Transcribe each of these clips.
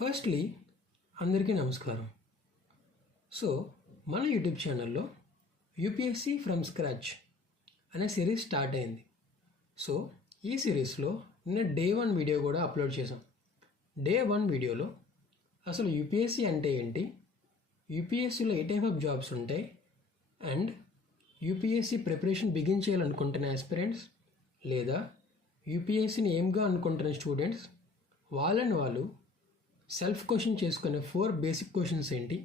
Firstly అందరికీ నమస్కారం. So మన యూట్యూబ్ ఛానల్లో యూపీఎస్సీ ఫ్రమ్ స్క్రాచ్ అనే సిరీస్ స్టార్ట్ అయింది. సో ఈ సిరీస్లో నిన్న డే 1 వీడియో కూడా అప్లోడ్ చేసాం. డే 1 వీడియోలో అసలు యూపీఎస్సీ అంటే ఏంటి, యూపీఎస్సీలో ఏ టైప్ ఆఫ్ జాబ్స్ ఉంటాయి, అండ్ యూపీఎస్సీ ప్రిపరేషన్ బిగిన్ చేయాలనుకుంటున్న ఆస్పిరెంట్స్ లేదా యూపీఎస్సీని ఏమ్గా అనుకుంటున్న స్టూడెంట్స్ వాళ్ళు సెల్ఫ్ క్వశ్చన్ చేసుకునే 4 బేసిక్ క్వశ్చన్స్ ఏంటి,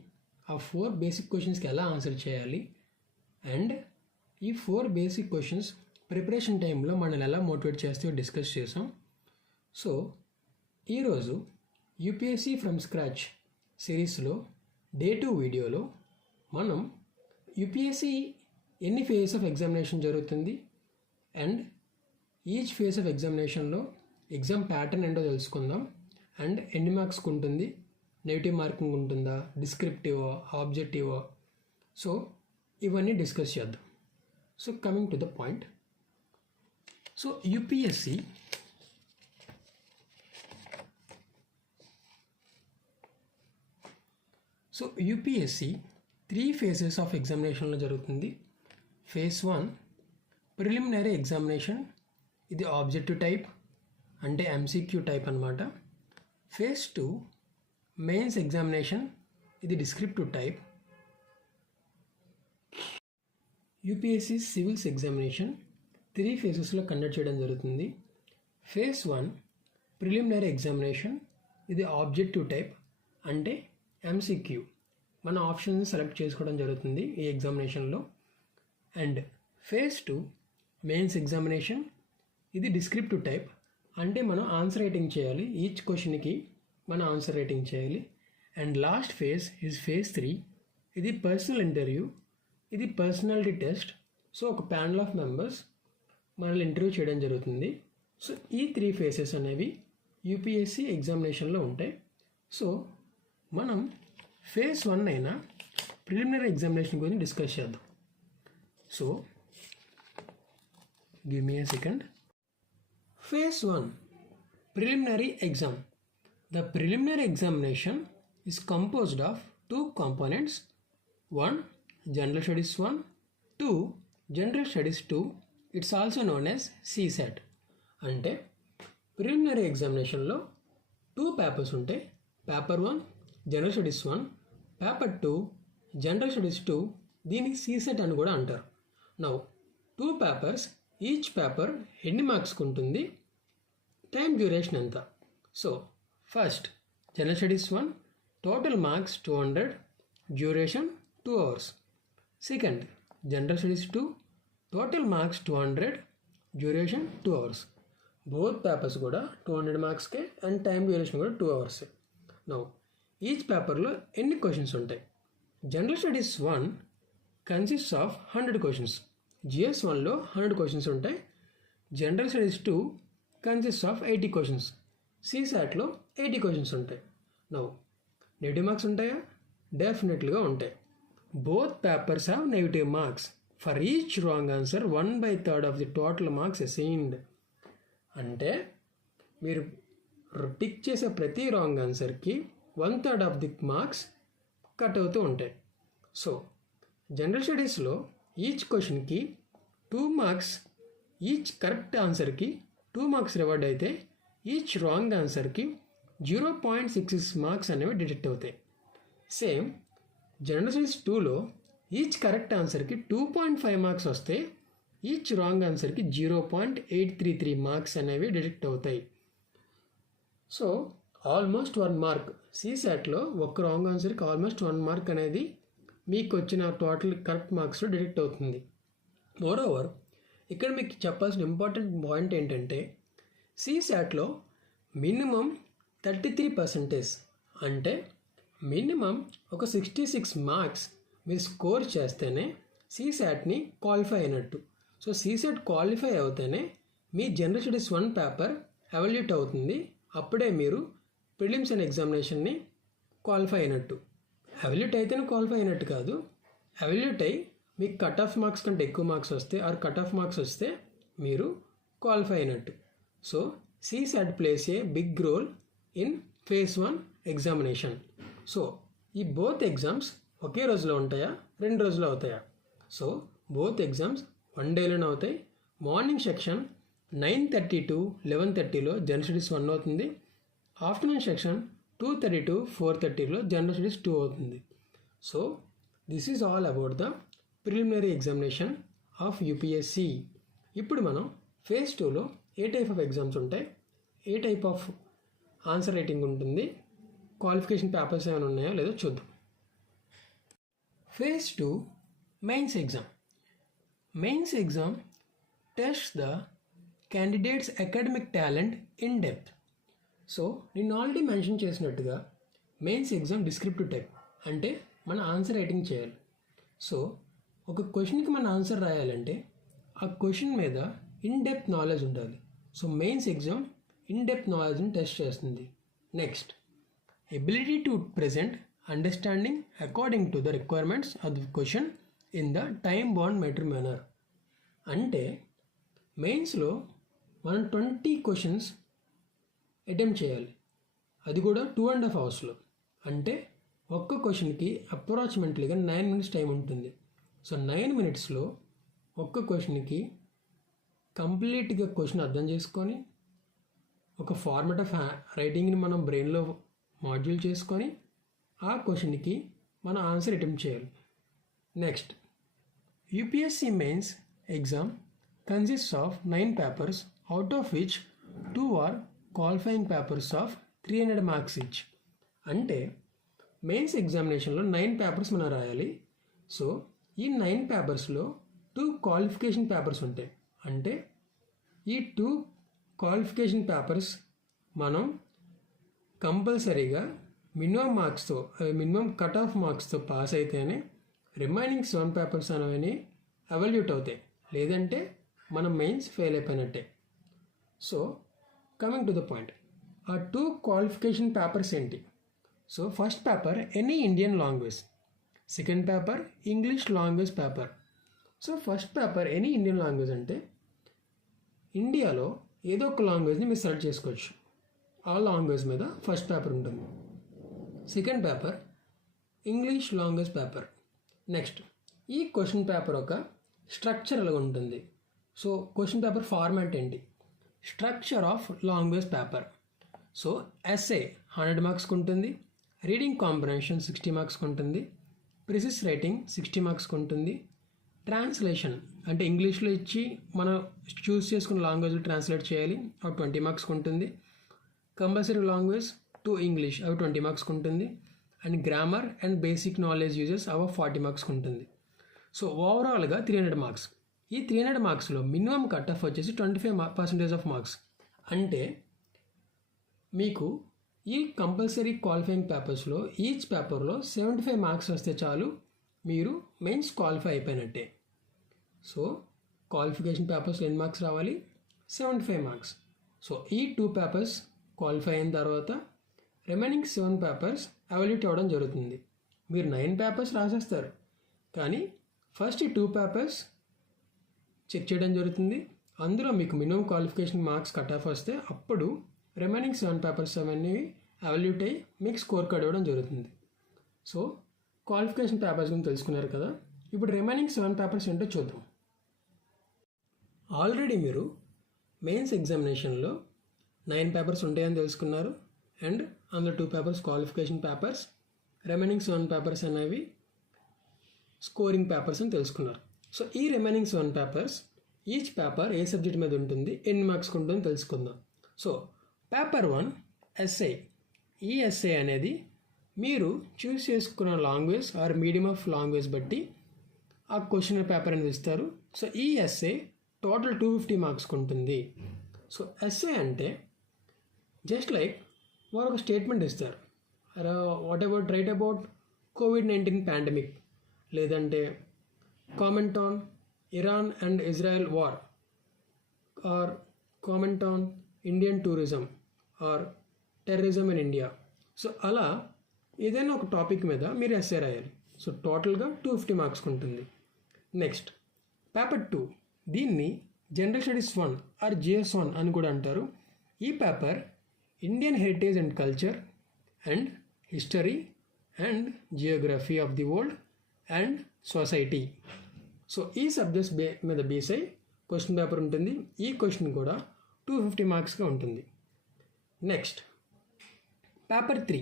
ఆ 4 బేసిక్ క్వశ్చన్స్కి ఎలా ఆన్సర్ చేయాలి, అండ్ ఈ 4 బేసిక్ క్వశ్చన్స్ ప్రిపరేషన్ టైంలో మనల్ని ఎలా మోటివేట్ చేస్తే డిస్కస్ చేసాం. సో ఈరోజు యూపీఎస్సీ ఫ్రమ్ స్క్రాచ్ సిరీస్లో డే 2 వీడియోలో మనం యూపీఎస్సీ ఎన్ని ఫేజెస్ ఆఫ్ ఎగ్జామినేషన్ జరుగుతుంది అండ్ ఈచ్ ఫేజ్ ఆఫ్ ఎగ్జామినేషన్లో ఎగ్జామ్ ప్యాటర్న్ ఏంటో తెలుసుకుందాం. అండ్ ఎన్ని మార్క్స్కి ఉంటుంది, నెగిటివ్ మార్కింగ్ ఉంటుందా, డిస్క్రిప్టివా, ఆబ్జెక్టివా, సో ఇవన్నీ డిస్కస్ చేద్దాం. So coming to the point, so UPSC so UPSC 3 phases of ఎగ్జామినేషన్లో జరుగుతుంది. ఫేజ్ 1 ప్రిలిమినరీ ఎగ్జామినేషన్, ఇది ఆబ్జెక్టివ్ టైప్ అంటే ఎంసీక్యూ టైప్ అన్నమాట. ఫేజ్ 2 మెయిన్స్ ఎగ్జామినేషన్, ఇది descriptive type. UPSC civils examination 3 ఫేజెస్లో కండక్ట్ చేయడం జరుగుతుంది. ఫేజ్ 1 ప్రిలిమినరీ ఎగ్జామినేషన్, ఇది ఆబ్జెక్టివ్ టైప్ అంటే ఎంసీక్యూ, మన ఆప్షన్స్ సెలెక్ట్ చేసుకోవడం జరుగుతుంది ఈ ఎగ్జామినేషన్లో. అండ్ ఫేజ్ 2 మెయిన్స్ ఎగ్జామినేషన్, ఇది డిస్క్రిప్టివ్ టైప్ అంటే మనం ఆన్సర్ రైటింగ్ చేయాలి, ఈచ్ క్వశ్చన్కి మనం ఆన్సర్ రైటింగ్ చేయాలి. And last phase is phase 3, ఇది పర్సనల్ ఇంటర్వ్యూ, ఇది పర్సనాలిటీ టెస్ట్. సో ఒక ప్యానల్ ఆఫ్ మెంబర్స్ మనల్ని ఇంటర్వ్యూ చేయడం జరుగుతుంది. సో ఈ 3 ఫేజెస్ అనేవి యూపీఎస్సీ ఎగ్జామినేషన్లో ఉంటాయి. సో మనం ఫేజ్ 1 అయినా ప్రిలిమినరీ ఎగ్జామినేషన్ గురించి డిస్కస్ చేద్దాం. So give me A second. Phase 1 Preliminary Exam. The preliminary examination is composed of 2 components. 1 General Studies 1, 2 General Studies 2. It's also known as CSAT. అంటే preliminary ఎగ్జామినేషన్లో 2 papers ఉంటాయి. Paper 1 general studies 1, paper 2 general studies 2. దీనికి CSAT అని కూడా అంటారు. Now 2 papers, each paper ఎన్ని మార్క్స్కి ఉంటుంది, టైం డ్యూరేషన్ ఎంత. So first general studies 1 total marks 200, duration 2 hours. Second general studies 2 total marks 200, duration 2 hours. Both papers కూడా 200 మార్క్స్కే అండ్ టైం డ్యూరేషన్ కూడా 2 hours. నౌ ఈచ్ పేపర్లో ఎన్ని క్వశ్చన్స్ ఉంటాయి. General studies 1 consists of 100 questions. GS 1లో 100 questions ఉంటాయి. General studies 2 consist of 80 questions. CSATలో 80 questions ఉంటాయి. Now negative marks ఉంటాయా? డెఫినెట్లీగా ఉంటాయి. Both papers have negative marks. For each wrong answer 1/3 of the total marks assigned. అంటే మీరు టిక్ చేసే ప్రతి రాంగ్ ఆన్సర్కి 1/3 ఆఫ్ ది మార్క్స్ కట్ అవుతూ ఉంటాయి. సో జనరల్ స్టడీస్లో ఈచ్ క్వశ్చన్కి 2 మార్క్స్, ఈచ్ కరెక్ట్ ఆన్సర్కి 2 మార్క్స్ రివార్డ్ అయితే ఈచ్ రాంగ్ ఆన్సర్కి 0.66 మార్క్స్ అనేవి డిడక్ట్ అవుతాయి. సేమ్ జనరల్ స్టడీస్ 2లో ఈచ్ కరెక్ట్ ఆన్సర్కి 2.5 మార్క్స్ వస్తే ఈచ్ రాంగ్ ఆన్సర్కి 0.833 మార్క్స్ అనేవి డిడక్ట్ అవుతాయి. So almost 1 mark. CSATలో ఒక రాంగ్ ఆన్సర్కి ఆల్మోస్ట్ 1 మార్క్ అనేది మీకు వచ్చిన టోటల్ కరెక్ట్ మార్క్స్లో డిడక్ట్ అవుతుంది. మోరోవర్ ఇక్కడ మీకు చెప్పాల్సిన ఇంపార్టెంట్ పాయింట్ ఏంటంటే CSATలో మినిమం 33% అంటే మినిమం ఒక 66 మార్క్స్ మీరు స్కోర్ చేస్తేనే CSATని క్వాలిఫై అయినట్టు. సో CSAT క్వాలిఫై అవుతేనే మీ జనరల్ స్టడీస్ 1 పేపర్ ఎవాల్యుయేట్ అవుతుంది. అప్పుడే మీరు ప్రిలిమ్స్ అండ్ ఎగ్జామినేషన్ని క్వాలిఫై అయినట్టు. ఎవాల్యుయేట్ అయితేనే క్వాలిఫై అయినట్టు కాదు, ఎవాల్యుయేట్ అయ్యి మీకు కట్ ఆఫ్ మార్క్స్ కంటే ఎక్కువ మార్క్స్ వస్తే ఆర్ కట్ ఆఫ్ మార్క్స్ వస్తే మీరు క్వాలిఫై అయినట్టు. So CSAT plays a big role in phase 1 examination. So ఈ బోత్ ఎగ్జామ్స్ ఒకే రోజులో ఉంటాయా, 2 రోజులు అవుతాయా? సో బోత్ ఎగ్జామ్స్ 1 డేలోనే అవుతాయి. మార్నింగ్ సెక్షన్ 9:30 to 11:30లో జనరల్ స్టడీస్ 1 అవుతుంది. ఆఫ్టర్నూన్ సెక్షన్ 2:30 to 4:30లో జనరల్ స్టడీస్ 2 అవుతుంది. So this is all about the preliminary examination of UPSC. ఇప్పుడు మనం ఫేజ్ 2లో ఏ టైప్ ఆఫ్ ఎగ్జామ్స్ ఉంటాయి, ఏ టైప్ ఆఫ్ ఆన్సర్ రైటింగ్ ఉంటుంది, క్వాలిఫికేషన్ పేపర్స్ ఏమైనా ఉన్నాయో లేదో చూద్దాం. Phase 2 mains exam. Mains exam test the candidates academic talent in depth. So నేను ఆల్రెడీ మెన్షన్ చేసినట్టుగా మెయిన్స్ ఎగ్జామ్ డిస్క్రిప్టివ్ టైప్, అంటే మన ఆన్సర్ రైటింగ్ చేయాలి. సో ఒక క్వశ్చన్కి మన ఆన్సర్ రాయాలంటే ఆ క్వశ్చన్ మీద ఇన్ డెప్త్ నాలెడ్జ్ ఉండాలి. So mains exam in depth నాలెడ్జ్ని టెస్ట్ చేస్తుంది. Next, ability to present understanding according to the requirements of the question in the time bound matter manner. అంటే మెయిన్స్లో మనం 20 క్వశ్చన్స్ అటెంప్ట్ చేయాలి, అది కూడా 2.5 అవర్స్లో. అంటే ఒక్క క్వశ్చన్కి అప్రాక్సిమేట్లీగా 9 minutes టైం ఉంటుంది. సో 9 minutesలో ఒక్క క్వశ్చన్కి కంప్లీట్గా క్వశ్చన్ అర్థం చేసుకొని ఒక ఫార్మాట్ ఆఫ్ రైటింగ్ని మనం బ్రెయిన్లో మాడ్యూల్ చేసుకొని ఆ క్వశ్చన్కి మన ఆన్సర్ అటెంప్ట్ చేయాలి. Next, UPSC mains exam consists of 9 papers, out of which 2 are qualifying papers of 300 marks each. అంటే మెయిన్స్ ఎగ్జామినేషన్లో 9 పేపర్స్ మనం రాయాలి. సో ఈ 9 పేపర్స్లో 2 క్వాలిఫికేషన్ పేపర్స్ ఉంటాయి. అంటే ఈ 2 క్వాలిఫికేషన్ పేపర్స్ మనం కంపల్సరీగా మినిమం కట్ ఆఫ్ మార్క్స్తో పాస్ అయితేనే రిమైనింగ్ 7 పేపర్స్ అనేవి అవల్యూట్ అవుతాయి, లేదంటే మనం మెయిన్స్ ఫెయిల్ అయిపోయినట్టే. So coming to the point, ఆ 2 క్వాలిఫికేషన్ పేపర్స్ ఏంటి? So first paper any Indian language, second paper English language paper. So first paper any Indian language అంటే ఇండియాలో ఏదో ఒక లాంగ్వేజ్ని మీరు సెలెక్ట్ చేసుకోవచ్చు, ఆ లాంగ్వేజ్ మీద ఫస్ట్ పేపర్ ఉంటుంది. Second paper English language paper. Next, ఈ క్వశ్చన్ పేపర్ ఒక స్ట్రక్చరల్గా ఉంటుంది. సో క్వశ్చన్ పేపర్ ఫార్మాట్ ఏంటి? Structure of language paper. So SA 100 మార్క్స్కి ఉంటుంది, రీడింగ్ కాంప్రహెన్షన్ 60 మార్క్స్కి ఉంటుంది, ప్రిసిస్ రైటింగ్ 60 మార్క్స్కి ఉంటుంది, ట్రాన్స్లేషన్ అంటే ఇంగ్లీష్లో ఇచ్చి మనం చూస్ చేసుకున్న లాంగ్వేజ్లో ట్రాన్స్లేట్ చేయాలి, అవి 20 మార్క్స్కి ఉంటుంది, కంపల్సరీ లాంగ్వేజ్ టు ఇంగ్లీష్ అవి 20 మార్క్స్కి ఉంటుంది, and grammar and basic knowledge uses అవి 40 మార్క్స్కి ఉంటుంది. సో ఓవరాల్గా 300 మార్క్స్. ఈ 300 మార్క్స్లో మినిమం కట్ ఆఫ్ వచ్చేసి 25% ఆఫ్ మార్క్స్. అంటే మీకు ఈ కంపల్సరీ క్వాలిఫైయింగ్ పేపర్స్లో ఈచ్ పేపర్లో 75 మార్క్స్ వస్తే చాలు, మీరు మెయిన్స్ క్వాలిఫై అయిపోయినట్టే. సో క్వాలిఫికేషన్ పేపర్స్లో ఎన్ని మార్క్స్ రావాలి? 75 మార్క్స్. సో ఈ 2 పేపర్స్ క్వాలిఫై అయిన తర్వాత రిమైనింగ్ 7 పేపర్స్ అవల్యూట్ అవ్వడం జరుగుతుంది. మీరు 9 పేపర్స్ రాసేస్తారు, కానీ ఫస్ట్ ఈ 2 పేపర్స్ చెక్ చేయడం జరుగుతుంది. అందులో మీకు minimum qualification marks cut off వస్తే అప్పుడు రిమైనింగ్ 7 పేపర్స్ అవన్నీ అవల్యూట్ అయ్యి మీకు స్కోర్ కార్డ్ ఇవ్వడం జరుగుతుంది. సో క్వాలిఫికేషన్ పేపర్స్ గురించి తెలుసుకున్నారు కదా, ఇప్పుడు రిమైనింగ్ 7 పేపర్స్ ఏంటో చూద్దాం. ఆల్రెడీ మీరు మెయిన్స్ ఎగ్జామినేషన్లో 9 పేపర్స్ ఉంటాయని తెలుసుకున్నారు, అండ్ అందులో 2 papers qualification papers, remaining 7 papers అనేవి స్కోరింగ్ పేపర్స్ అని తెలుసుకున్నారు. సో ఈ రిమైనింగ్ 7 పేపర్స్ ఈచ్ పేపర్ ఏ సబ్జెక్ట్ మీద ఉంటుంది, ఎన్ని మార్క్స్కి ఉంటుందని తెలుసుకుందాం. So paper 1 SA. ఈ ఎస్ఏ అనేది మీరు చూస్ చేసుకున్న language or medium of language బట్టి ఆ క్వశ్చన్ పేపర్ అనేది ఇస్తారు. సో ఈ ఎస్ఏ టోటల్ 250 మార్క్స్కి ఉంటుంది. సో ఎస్ఏ అంటే జస్ట్ లైక్ వారు ఒక స్టేట్మెంట్ ఇస్తారు, రైట్ అబౌట్ COVID-19 పాండమిక్, లేదంటే comment on Iran and Israel war, or comment on Indian tourism or terrorism in India. So అలా ఏదైనా ఒక టాపిక్ మీద మీరు ఎస్ఏ రాయాలి. సో టోటల్గా 250 మార్క్స్కి ఉంటుంది. నెక్స్ట్ పేపర్ 2, దీన్ని జనరల్ స్టడీస్ 1 ఆర్ GS1 అని కూడా అంటారు. ఈ paper Indian heritage and culture, and history and geography of the world and society. So ఈ సబ్జెక్ట్స్ మీద బేస్ అయి క్వశ్చన్ పేపర్ ఉంటుంది. ఈ క్వశ్చన్ కూడా 250 మార్క్స్గా ఉంటుంది. Next paper 3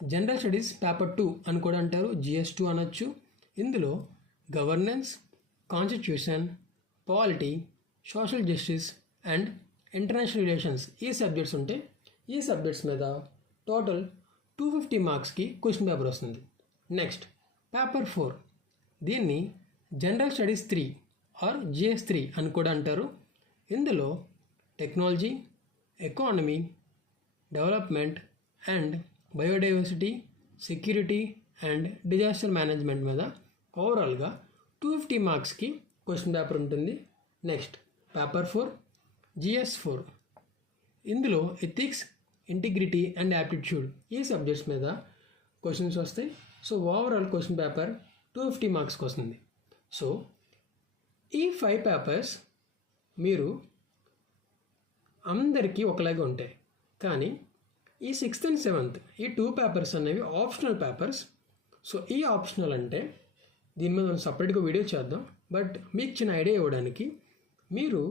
general studies paper 2 అని కూడా అంటారు, GS2 అనొచ్చు. ఇందులో governance, constitution, polity, social justice and international relations ఈ సబ్జెక్ట్స్ ఉంటాయి. ఈ సబ్జెక్ట్స్ మీద టోటల్ 250 మార్క్స్కి క్వశ్చన్ పేపర్ వస్తుంది. నెక్స్ట్ పేపర్ 4 దీన్ని జనరల్ స్టడీస్ 3 ఆర్ GS3 అని కూడా అంటారు. ఇందులో technology, economy, development and biodiversity, security and disaster management మీద ఓవరాల్గా 250 మార్క్స్కి క్వశ్చన్ పేపర్ ఉంటుంది. నెక్స్ట్ పేపర్ 4 GS4 ఇందులో ఎథిక్స్, ఇంటిగ్రిటీ అండ్ యాప్టిట్యూడ్ ఈ సబ్జెక్ట్స్ మీద క్వశ్చన్స్ వస్తాయి. సో ఓవరాల్ క్వశ్చన్ పేపర్ 250 మార్క్స్కి వస్తుంది. సో ఈ 5 పేపర్స్ మీరు అందరికీ ఒకలాగే ఉంటాయి, కానీ ఈ 6th and 7th ఈ 2 పేపర్స్ అనేవి ఆప్షనల్ పేపర్స్. సో ఈ ఆప్షనల్ అంటే దీని మీద మనం సపరేట్గా వీడియో చేద్దాం. బట్ మీకు చిన్న ఐడియా ఇవ్వడానికి, మీరు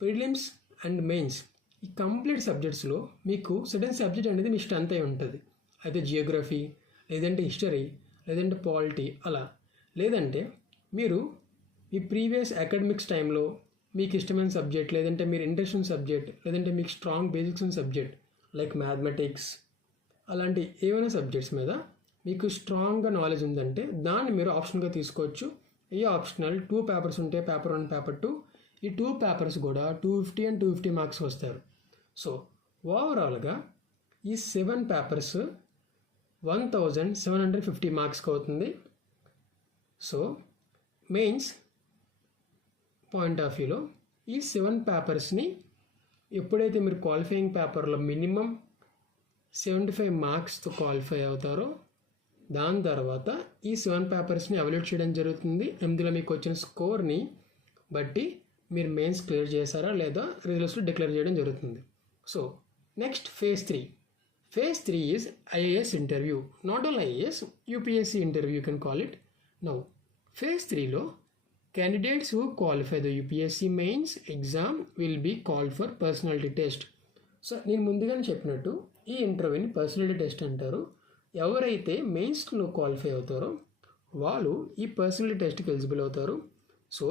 ప్రిలిమ్స్ అండ్ మెయిన్స్ ఈ కంప్లీట్ సబ్జెక్ట్స్లో మీకు సడన్ సబ్జెక్ట్ అనేది మీ స్ట్రెంత్ అయి ఉంటుంది. అయితే జియోగ్రఫీ, లేదంటే హిస్టరీ, లేదంటే పాలిటీ, అలా లేదంటే మీరు మీ ప్రీవియస్ అకాడమిక్స్ టైంలో మీకు ఇష్టమైన సబ్జెక్ట్, లేదంటే మీరు ఇంట్రెస్ట్ ఉన్న సబ్జెక్ట్, లేదంటే మీకు స్ట్రాంగ్ బేసిక్స్ ఉన్న సబ్జెక్ట్ లైక్ మ్యాథమెటిక్స్ అలాంటి ఏమైనా సబ్జెక్ట్స్ మీద మీకు స్ట్రాంగ్గా నాలెడ్జ్ ఉందంటే దాన్ని మీరు ఆప్షన్గా తీసుకోవచ్చు. ఈ ఆప్షనల్ 2 పేపర్స్ ఉంటే పేపర్ 1, పేపర్ 2 ఈ 2 పేపర్స్ కూడా 250 and 250 మార్క్స్ వస్తారు. సో ఓవరాల్గా ఈ 7 పేపర్స్ 1750 మార్క్స్కి అవుతుంది. సో మెయిన్స్ పాయింట్ ఆఫ్ వ్యూలో ఈ 7 పేపర్స్ని ఎప్పుడైతే మీరు క్వాలిఫైయింగ్ పేపర్లో మినిమం 75 మార్క్స్తో క్వాలిఫై అవుతారో దాని తర్వాత ఈ 7 పేపర్స్ని ఎవాల్యుయేట్ చేయడం జరుగుతుంది. ఇందులో మీకు వచ్చిన స్కోర్ని బట్టి మీరు మెయిన్స్ క్లియర్ చేశారా లేదా రిజల్ట్స్లో డిక్లేర్ చేయడం జరుగుతుంది. So next phase 3. Phase 3 is IAS interview. Not only IAS, UPSC interview you can call it. Now, phase 3లో candidates who qualify the UPSC mains exam will be called for personality test. So నేను ముందుగానే చెప్పినట్టు ఈ ఇంటర్వ్యూని personality test అంటారు. ఎవరైతే మెయిన్స్లో qualify అవుతారో వాళ్ళు ఈ పర్సనాలిటీ టెస్ట్కి ఎలిజిబుల్ అవుతారు. So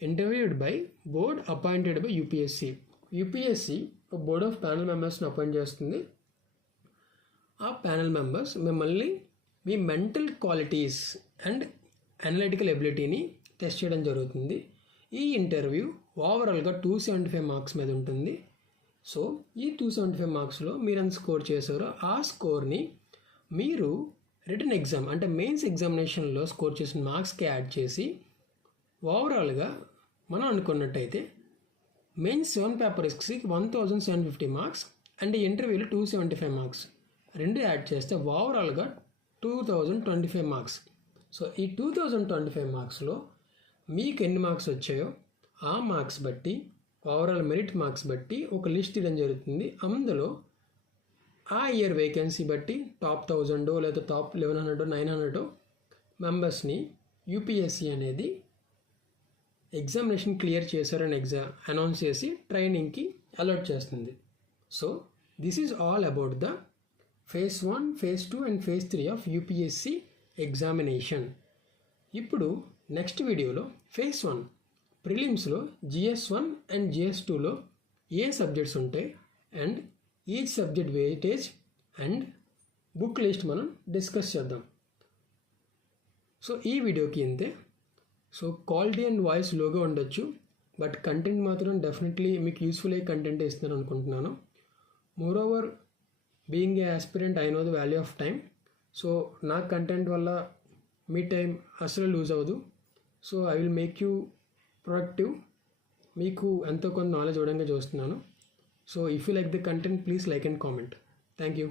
interviewed by board appointed by UPSC board of panel మెంబర్స్ని అపాయింట్ చేస్తుంది. ఆ ప్యానల్ మెంబర్స్ మిమ్మల్ని మీ మెంటల్ క్వాలిటీస్ అండ్ అనలిటికల్ ఎబిలిటీని టెస్ట్ చేయడం జరుగుతుంది. ఈ ఇంటర్వ్యూ ఓవరాల్గా 275 మార్క్స్ మీద ఉంటుంది. సో ఈ 275 మార్క్స్లో మీరు ఎంత స్కోర్ చేశారో ఆ స్కోర్ని మీరు రిటన్ ఎగ్జామ్ అంటే మెయిన్స్ ఎగ్జామినేషన్లో స్కోర్ చేసిన మార్క్స్కి యాడ్ చేసి ఓవరాల్గా మనం అనుకున్నట్టయితే మెయిన్స్ 7 పేపర్స్కి 1750 మార్క్స్ అండ్ ఇంటర్వ్యూలో 275 మార్క్స్ రెండు యాడ్ చేస్తే ఓవరాల్గా 2025 మార్క్స్. సో ఈ 2025 మార్క్స్లో మీకు ఎన్ని మార్క్స్ వచ్చాయో ఆ మార్క్స్ బట్టి ఓవరాల్ మెరిట్ మార్క్స్ బట్టి ఒక లిస్ట్ ఇవ్వడం జరుగుతుంది. అందులో ఆ ఇయర్ వేకెన్సీ బట్టి టాప్ 1000 లేదా టాప్ 1100 900 మెంబర్స్ని యూపీఎస్సీ అనేది ఎగ్జామినేషన్ క్లియర్ చేశారని అనౌన్స్ చేసి ట్రైనింగ్కి అలర్ట్ చేస్తుంది. So this is all about the phase 1, phase 2 and phase 3 of UPSC examination. ఇప్పుడు నెక్స్ట్ వీడియోలో phase 1 ప్రిలిమ్స్లో GS1 అండ్ GS2లో ఏ సబ్జెక్ట్స్ ఉంటాయి and each subject weightage and book list మనం డిస్కస్ చేద్దాం. సో ఈ వీడియోకి ఇంతే. సో క్వాలిటీ అండ్ వాయిస్ లోగా ఉండొచ్చు, బట్ కంటెంట్ మాత్రం డెఫినెట్లీ మీకు యూస్ఫుల్ అయ్యే కంటెంట్ ఇస్తున్నాను అనుకుంటున్నాను. Moreover being a aspirant I know the value of time. So నా కంటెంట్ వల్ల మీ టైం అసలు లూజ్ అవ్వదు. So I will make you productive. మీకు ఎంతో కొంత నాలెడ్జ్ ఇవ్వడానికి చూస్తున్నాను. So if you like the content please like and comment. Thank you.